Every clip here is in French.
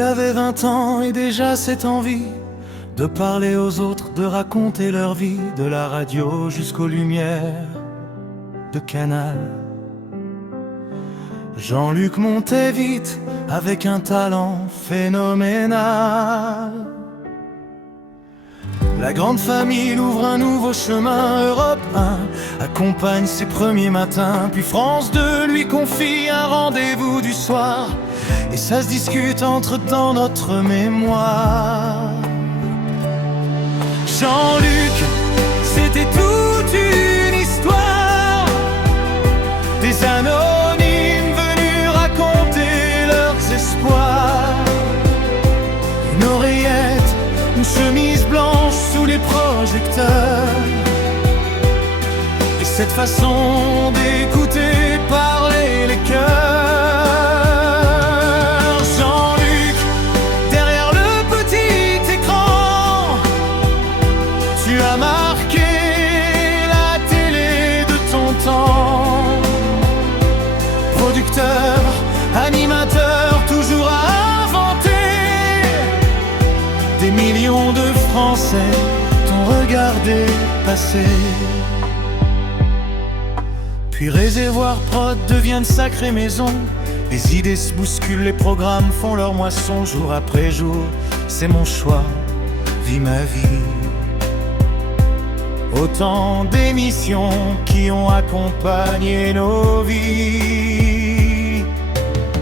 Il avait 20 ans et déjà cette envie de parler aux autres, de raconter leur vie, de la radio jusqu'aux lumières de Canal. Jean-Luc montait vite avec un talent phénoménal. La grande famille ouvre un nouveau chemin. Europe 1 accompagne ses premiers matins. Puis France 2 lui confie un rendez-vous du soir. Et ça se discute entre dans notre mémoire. Jean-Luc, c'était toute une histoire. Des anonymes venus raconter leurs espoirs. Une oreillette, une chemise blanche sous les projecteurs. Et cette façon d'écouter parler les cœurs. Jean-Luc, derrière le petit écran, tu as marqué la télé de ton temps. Producteur, animateur, toujours à inventer. Des millions de Français t'ont regardé passer. Puis Réservoir Prod devient une sacrée maison. Les idées se bousculent, les programmes font leur moisson. Jour après jour, c'est mon choix, vis ma vie. Autant d'émissions qui ont accompagné nos vies.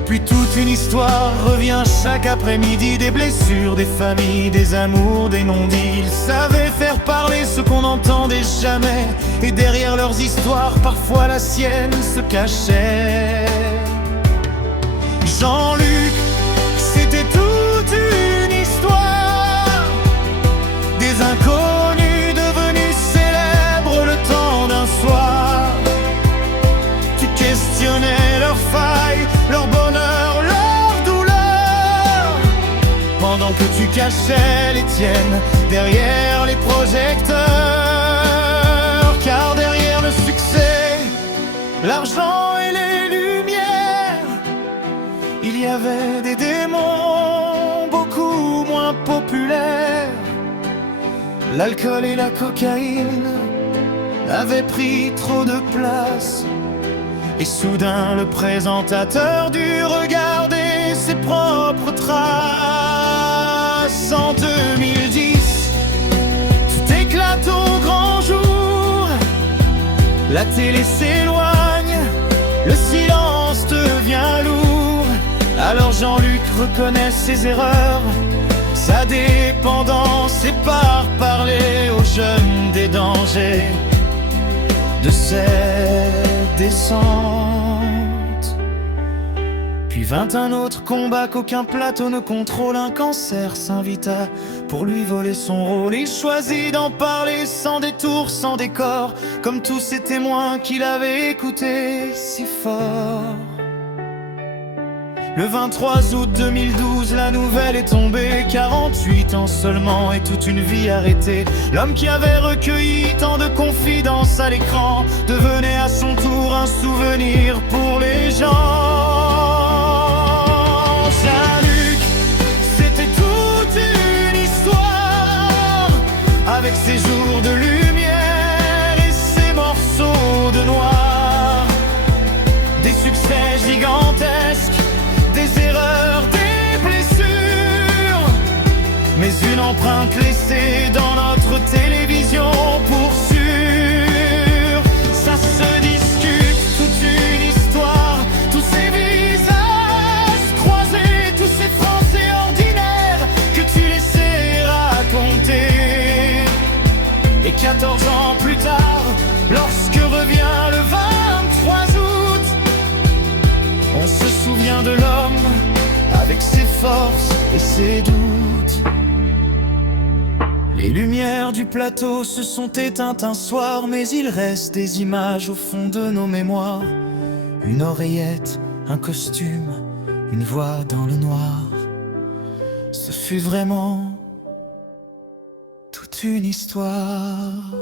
Puis toute une histoire revient chaque après-midi. Des blessures, des familles, des amours, des non-dits. Ils savaient faire parler ce qu'on n'entendait jamais. Et derrière leurs histoires, parfois la sienne se cachait. Jean-Luc, c'était toute une histoire. Des inconnus devenus célèbres le temps d'un soir. Tu questionnais leurs failles, leur bonheur, leur douleur, pendant que tu cachais les tiennes derrière les projecteurs. Car derrière le succès, l'argent et les lumières, il y avait des démons beaucoup moins populaires. L'alcool et la cocaïne avaient pris trop de place. Et soudain le présentateur dut regarder ses propres traces. En 2010, tu t'éclates au grand jour. La télé s'éloigne, le silence devient lourd. Alors Jean-Luc reconnaît ses erreurs, sa dépendance, et part parler aux jeunes des dangers de cette descente. Puis 21 autres combats qu'aucun plateau ne contrôle. Un cancer s'invita pour lui voler son rôle. Il choisit d'en parler sans détour, sans décor, comme tous ces témoins qu'il avait écoutés si fort. Le 23 août 2012, la nouvelle est tombée. 48 ans seulement et toute une vie arrêtée. L'homme qui avait recueilli tant de confidences à l'écran devenait à son tour un souvenir pour les gens. Jean-Luc, c'était toute une histoire, avec ses jours de lumière et ses morceaux de noir. Des succès gigantesques, des erreurs, des blessures, mais une empreinte laissée dans notre télévision pour sûr. Ça se discute, toute une histoire, tous ces visages croisés, tous ces Français ordinaires que tu laissais raconter. Et 14 ans plus tard, lorsque revient le 23 août, on se souvient de l'homme avec ses forces et ses doutes. Les lumières du plateau se sont éteintes un soir, mais il reste des images au fond de nos mémoires. Une oreillette, un costume, une voix dans le noir. Ce fut vraiment toute une histoire.